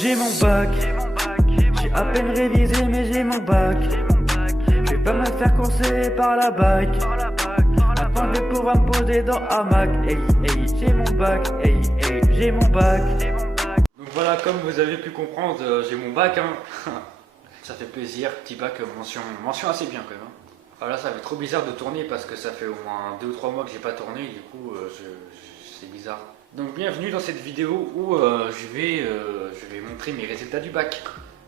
J'ai mon bac, j'ai à peine révisé mais j'ai mon bac. Je vais pas me faire courser par la bac. Maintenant je vais pouvoir me poser dans hamac. Hey hey, j'ai mon bac, hey hey, j'ai mon bac. Donc voilà, comme vous avez pu comprendre, j'ai mon bac, hein. Ça fait plaisir, petit bac, mention assez bien quand même, hein. Voilà, ça fait trop bizarre de tourner parce que ça fait au moins 2 ou 3 mois que j'ai pas tourné, du coup c'est bizarre. Donc bienvenue dans cette vidéo où je vais montrer mes résultats du bac.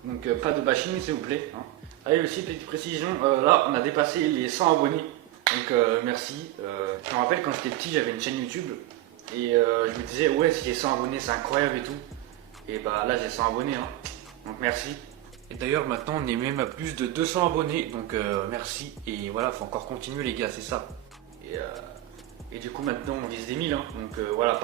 Donc pas de bashing s'il vous plaît, hein. Allez, aussi petite précision, là on a dépassé les 100 abonnés, donc merci. Je me rappelle quand j'étais petit j'avais une chaîne YouTube et je me disais ouais si j'ai 100 abonnés c'est incroyable et tout. Et bah là j'ai 100 abonnés, hein. Donc merci. Et d'ailleurs maintenant on est même à plus de 200 abonnés, donc merci. Et voilà, faut encore continuer les gars, c'est ça. Et du coup maintenant on vise des 1000, hein. Donc voilà.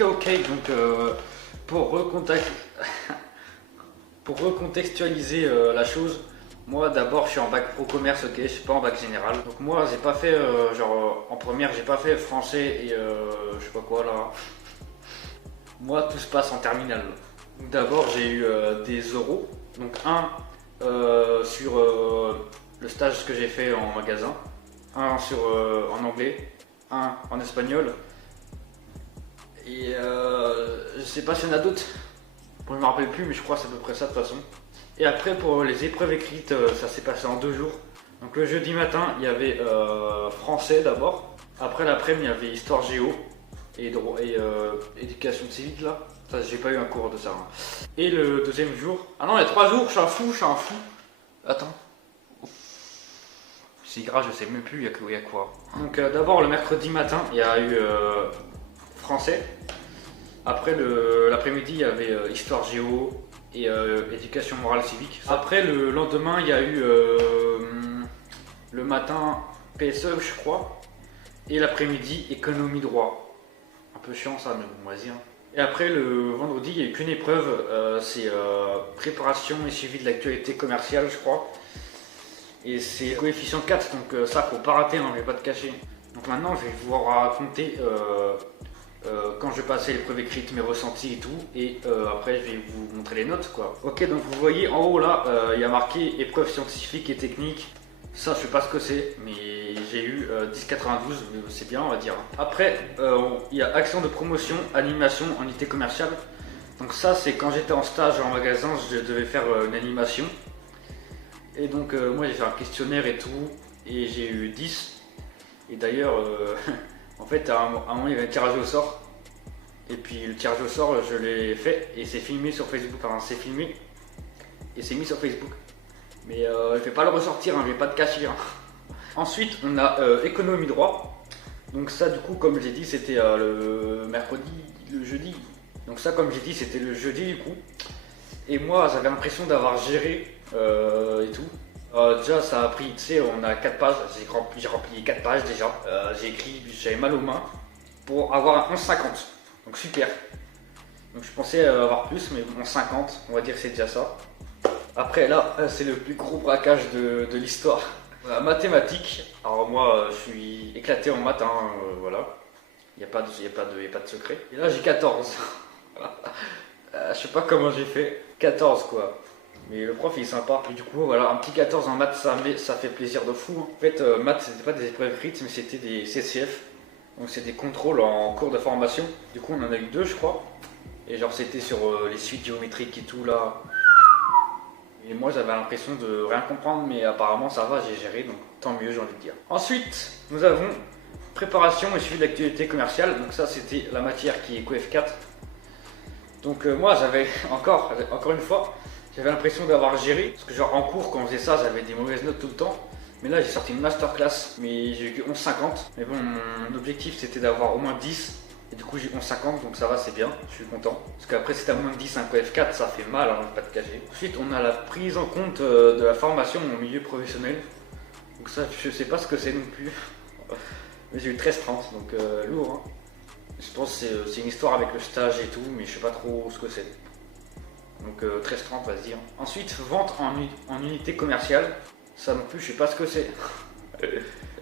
Ok, donc pour recontextualiser la chose, moi d'abord je suis en bac pro commerce, ok, je suis pas en bac général. Donc moi j'ai pas fait, en première j'ai pas fait français et je sais pas quoi là. Moi tout se passe en terminale. Donc d'abord j'ai eu des euros, donc un sur le stage que j'ai fait en magasin, un en anglais, un en espagnol. Et je sais pas s'il y en a d'autres. Bon, je me rappelle plus, mais je crois que c'est à peu près ça de toute façon. Et après, pour les épreuves écrites, ça s'est passé en 2 jours. Donc le jeudi matin, il y avait français d'abord. Après l'après-midi, il y avait histoire géo et éducation civique là. Ça, j'ai pas eu un cours de ça, hein. Et le deuxième jour. Ah non, il y a 3 jours, je suis un fou. Attends. C'est grave, je sais même plus, il y a quoi. Donc d'abord, le mercredi matin, il y a eu français. Après l'après-midi, il y avait histoire géo et éducation morale civique. Après le lendemain, il y a eu le matin PSE, je crois, et l'après-midi économie droit. Un peu chiant ça, mais bon, vas-y, hein. Et après le vendredi, il n'y a eu qu'une épreuve, c'est préparation et suivi de l'actualité commerciale, je crois. Et c'est coefficient 4, donc ça faut pas rater, hein, je vais pas te cacher. Donc maintenant, je vais vous raconter quand je passais l'épreuve écrite, mes ressentis et tout, et après je vais vous montrer les notes quoi. Ok, donc vous voyez en haut là, il y a marqué épreuve scientifique et technique. Ça je sais pas ce que c'est, mais j'ai eu 10,92, c'est bien on va dire. Après il y a action de promotion, animation, unité commerciale. Donc ça c'est quand j'étais en stage en magasin, je devais faire une animation. Et donc moi j'ai fait un questionnaire et tout, et j'ai eu 10. Et d'ailleurs en fait, à un moment, il y avait un tirage au sort. Et puis, le tirage au sort, je l'ai fait et c'est filmé sur Facebook. Enfin, c'est filmé et c'est mis sur Facebook. Mais je vais pas le ressortir, hein, je vais pas te cacher, hein. Ensuite, on a économie droit. Donc, ça, du coup, comme j'ai dit, c'était le mercredi, le jeudi. Donc, ça, comme j'ai dit, c'était le jeudi, du coup. Et moi, j'avais l'impression d'avoir géré et tout. Déjà ça a pris, tu sais, on a 4 pages, j'ai rempli 4 pages déjà, j'ai écrit, j'avais mal aux mains pour avoir un 11,50, donc super. Donc je pensais avoir plus, mais 11,50, on va dire que c'est déjà ça. Après là, c'est le plus gros braquage de l'histoire. Mathématiques, alors moi je suis éclaté en maths, hein, voilà, il n'y a pas de secret. Et là j'ai 14, je sais pas comment j'ai fait, 14 quoi. Mais le prof il est sympa. Et du coup voilà, un petit 14 en maths ça fait plaisir de fou, hein. En fait maths c'était pas des épreuves écrites mais c'était des CCF. Donc c'est des contrôles en cours de formation. Du coup on en a eu 2 je crois. Et genre c'était sur les suites géométriques et tout là. Et moi j'avais l'impression de rien comprendre mais apparemment ça va, j'ai géré donc tant mieux j'ai envie de dire. Ensuite nous avons préparation et suivi de l'actualité commerciale. Donc ça c'était la matière qui est coef 4. Donc moi j'avais encore une fois, j'avais l'impression d'avoir géré, parce que genre en cours quand on faisait ça j'avais des mauvaises notes tout le temps. Mais là j'ai sorti une masterclass, mais j'ai eu que 11,50. Mais bon, mon objectif c'était d'avoir au moins 10. Et du coup j'ai 11,50 donc ça va, c'est bien, je suis content. Parce qu'après si t'as moins de 10 un coef 4 ça fait mal, hein, je vais pas te cacher. Ensuite on a la prise en compte de la formation au milieu professionnel. Donc ça je sais pas ce que c'est non plus. Mais j'ai eu 13,30 donc lourd, hein. Je pense que c'est une histoire avec le stage et tout, mais je sais pas trop ce que c'est. Donc 13,30 va se dire. Ensuite, vente en unité commerciale. Ça non plus, je sais pas ce que c'est.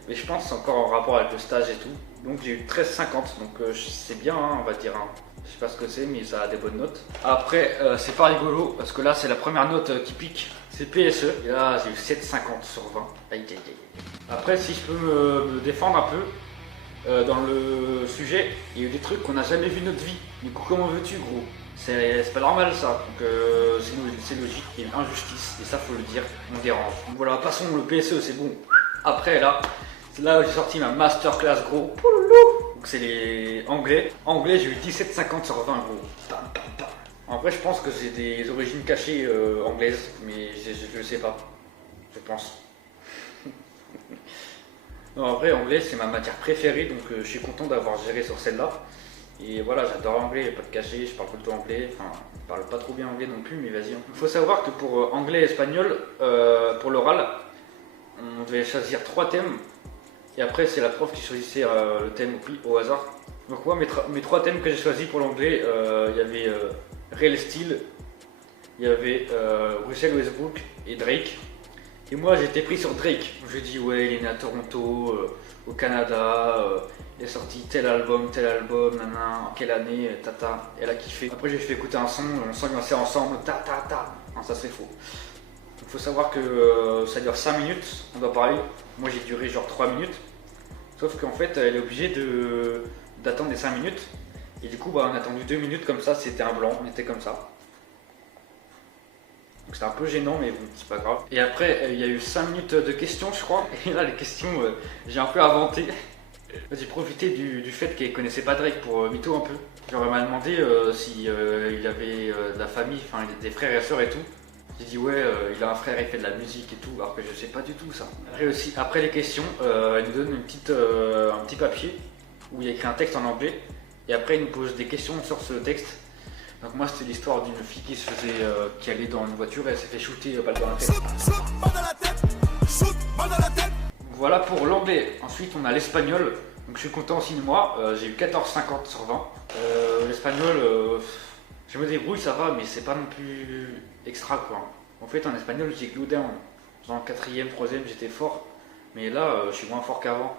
Mais je pense que c'est encore en rapport avec le stage et tout. Donc j'ai eu 13,50, donc c'est bien, hein, on va dire. Hein. Je sais pas ce que c'est, mais ça a des bonnes notes. Après, c'est pas rigolo, parce que là, c'est la première note qui pique. C'est PSE. Et là, j'ai eu 7,50 sur 20. Aïe, aïe, aïe. Après, si je peux me défendre un peu dans le sujet, il y a eu des trucs qu'on n'a jamais vu de notre vie. Du coup, comment veux-tu, gros? C'est pas normal ça, donc c'est logique, il y a une injustice, et ça faut le dire, on dérange. Donc voilà, passons le PSE, c'est bon. Après là, c'est là où j'ai sorti ma masterclass gros. Donc c'est les anglais. Anglais, j'ai eu 17,50 sur 20 gros. Pam, pam, pam. En vrai, je pense que j'ai des origines cachées anglaises, mais je sais pas, je pense. Non, en vrai, anglais c'est ma matière préférée, donc je suis content d'avoir géré sur celle-là. Et voilà, j'adore l'anglais, pas de caché, je parle tout le temps anglais, enfin, je parle pas trop bien anglais non plus, mais vas-y. Il faut savoir que pour anglais et espagnol, pour l'oral, on devait choisir 3 thèmes, et après c'est la prof qui choisissait le thème au hasard. Donc moi, mes 3 thèmes que j'ai choisis pour l'anglais, il y avait Real Steel, il y avait Russell Westbrook et Drake. Et moi j'étais pris sur Drake. Je dis ouais, il est né à Toronto, au Canada, il a sorti tel album, nanana, en quelle année, tata, elle a kiffé. Après j'ai fait écouter un son, on sent qu'on c'est ensemble, ta. Non, ça c'est faux. Il faut savoir que ça dure 5 minutes, on doit parler. Moi j'ai duré genre 3 minutes. Sauf qu'en fait elle est obligée d'attendre les 5 minutes. Et du coup bah, on a attendu 2 minutes comme ça, c'était un blanc, on était comme ça. Donc c'était un peu gênant, mais bon, c'est pas grave. Et après, il y a eu 5 minutes de questions, je crois. Et là, les questions, j'ai un peu inventé. J'ai profité du fait qu'elle connaissait pas Drake pour mytho un peu. Genre, elle m'a demandé si il avait de la famille, enfin, des frères et sœurs et tout. J'ai dit, ouais, il a un frère, il fait de la musique et tout, alors que je sais pas du tout ça. Après les questions, elle nous donne un petit papier où il y a écrit un texte en anglais. Et après, il nous pose des questions sur ce texte. Donc moi c'était l'histoire d'une fille qui allait dans une voiture et elle s'est fait shooter balle dans la tête. Voilà pour l'anglais. Ensuite on a l'espagnol. Donc je suis content aussi de moi. J'ai eu 14,50 sur 20. L'espagnol, je me débrouille, ça va, mais c'est pas non plus extra quoi. En fait en espagnol j'ai glue down. En 4ème, 3ème j'étais fort. Mais là je suis moins fort qu'avant.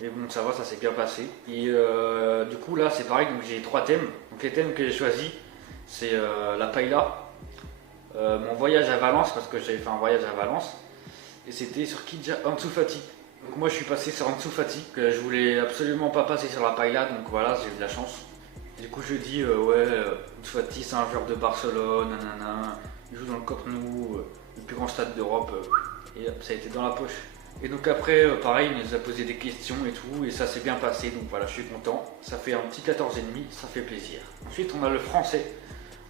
Mais bon ça va, ça s'est bien passé. Et du coup là c'est pareil, donc j'ai 3 thèmes. Donc les thèmes que j'ai choisis, c'est la paella, mon voyage à Valence, parce que j'avais fait un voyage à Valence, et c'était sur Kidja Ansu Fati. Donc moi je suis passé sur Ansu Fati, que je voulais absolument pas passer sur la paella, donc voilà, j'ai eu de la chance. Et du coup je dis ouais, Ansu Fati c'est un joueur de Barcelone, nanana, il joue dans le Camp Nou, le plus grand stade d'Europe, et hop, ça a été dans la poche. Et donc après, pareil, il nous a posé des questions et tout, et ça s'est bien passé, donc voilà, je suis content. Ça fait un petit 14,5, ça fait plaisir. Ensuite, on a le français.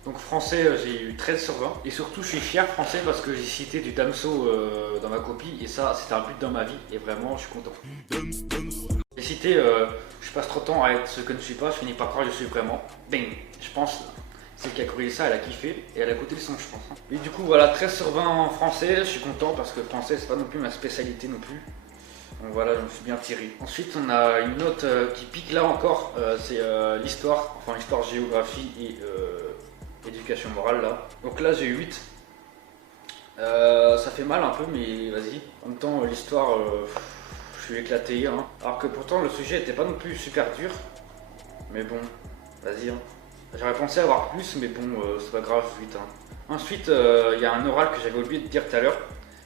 Donc français, j'ai eu 13 sur 20. Et surtout, je suis fier français parce que j'ai cité du Damso dans ma copie, et ça, c'était un but dans ma vie, et vraiment, je suis content. J'ai cité, je passe trop de temps à être ce que je ne suis pas, je finis par croire que je suis vraiment. Bing, je pense. Celle qui a corrigé ça, elle a kiffé et elle a écouté le son, je pense. Et du coup, voilà, 13 sur 20 en français, je suis content parce que français, c'est pas non plus ma spécialité non plus. Donc voilà, je me suis bien tiré. Ensuite, on a une note qui pique là encore, c'est l'histoire, enfin l'histoire, géographie et éducation morale là. Donc là, j'ai eu 8. Ça fait mal un peu, mais vas-y. En même temps, l'histoire, je suis éclaté. Hein. Alors que pourtant, le sujet était pas non plus super dur. Mais bon, vas-y. Hein. J'aurais pensé avoir plus, mais bon, c'est pas grave, vite. Hein. Ensuite, il y a un oral que j'avais oublié de dire tout à l'heure.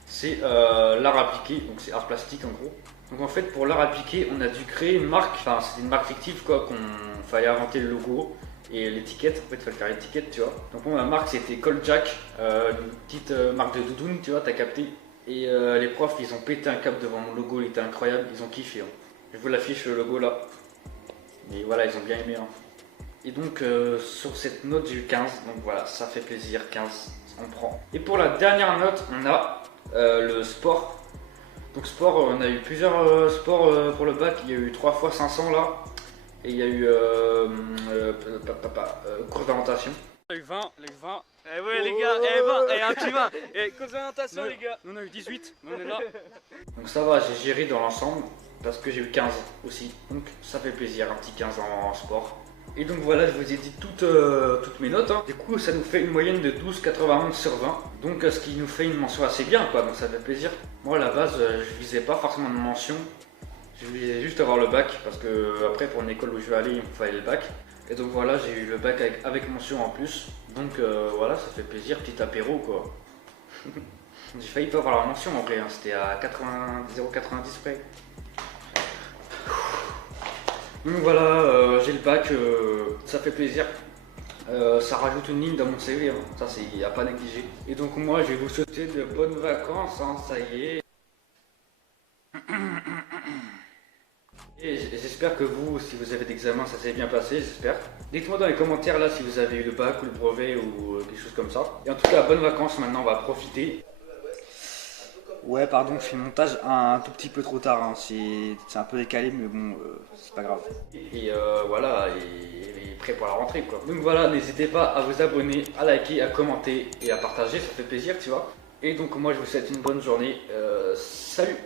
C'est l'art appliqué, donc c'est art plastique en gros. Donc en fait, pour l'art appliqué, on a dû créer une marque, enfin c'était une marque fictive quoi, qu'on fallait inventer le logo et l'étiquette. En fait, il fallait faire l'étiquette, tu vois. Donc moi, ma marque c'était Coljack, une petite marque de doudoune, tu vois, t'as capté. Et les profs, ils ont pété un câble devant mon logo, il était incroyable, ils ont kiffé. Hein. Je vous l'affiche le logo là. Et voilà, ils ont bien aimé. Hein. Et donc sur cette note j'ai eu 15, donc voilà, ça fait plaisir, 15, on prend. Et pour la dernière note, on a le sport. Donc sport, on a eu plusieurs sports pour le bac, il y a eu 3 fois 500 là, et il y a eu cours d'orientation. Les 20. Eh ouais les gars, eh 20, un petit 20. Eh, cours d'orientation les gars. Nous on a eu 18, On est là. Donc ça va, j'ai géré dans l'ensemble, parce que j'ai eu 15 aussi, donc ça fait plaisir, un petit 15 en sport. Et donc voilà, je vous ai dit toutes mes notes. Hein. Du coup, ça nous fait une moyenne de 12,91 sur 20. Donc ce qui nous fait une mention assez bien, quoi. Donc ça fait plaisir. Moi, à la base, je visais pas forcément une mention. Je voulais juste avoir le bac. Parce que après, pour une école où je vais aller, il me fallait le bac. Et donc voilà, j'ai eu le bac avec mention en plus. Donc voilà, ça fait plaisir. Petit apéro, quoi. J'ai failli pas avoir la mention en vrai. Hein. C'était à 0,90 près. Donc voilà, j'ai le bac, ça fait plaisir. Ça rajoute une ligne dans mon CV, hein. Ça c'est à pas négliger. Et donc moi je vais vous souhaiter de bonnes vacances, hein. Ça y est. Et j'espère que vous, si vous avez d'examen, ça s'est bien passé, j'espère. Dites-moi dans les commentaires là si vous avez eu le bac ou le brevet ou quelque chose comme ça. Et en tout cas, bonnes vacances, maintenant on va profiter. Ouais, pardon, je fais le montage un tout petit peu trop tard, hein. C'est un peu décalé, mais bon, c'est pas grave. Et voilà, et prêt pour la rentrée, quoi. Donc voilà, n'hésitez pas à vous abonner, à liker, à commenter et à partager, ça fait plaisir, tu vois. Et donc moi, je vous souhaite une bonne journée. Salut!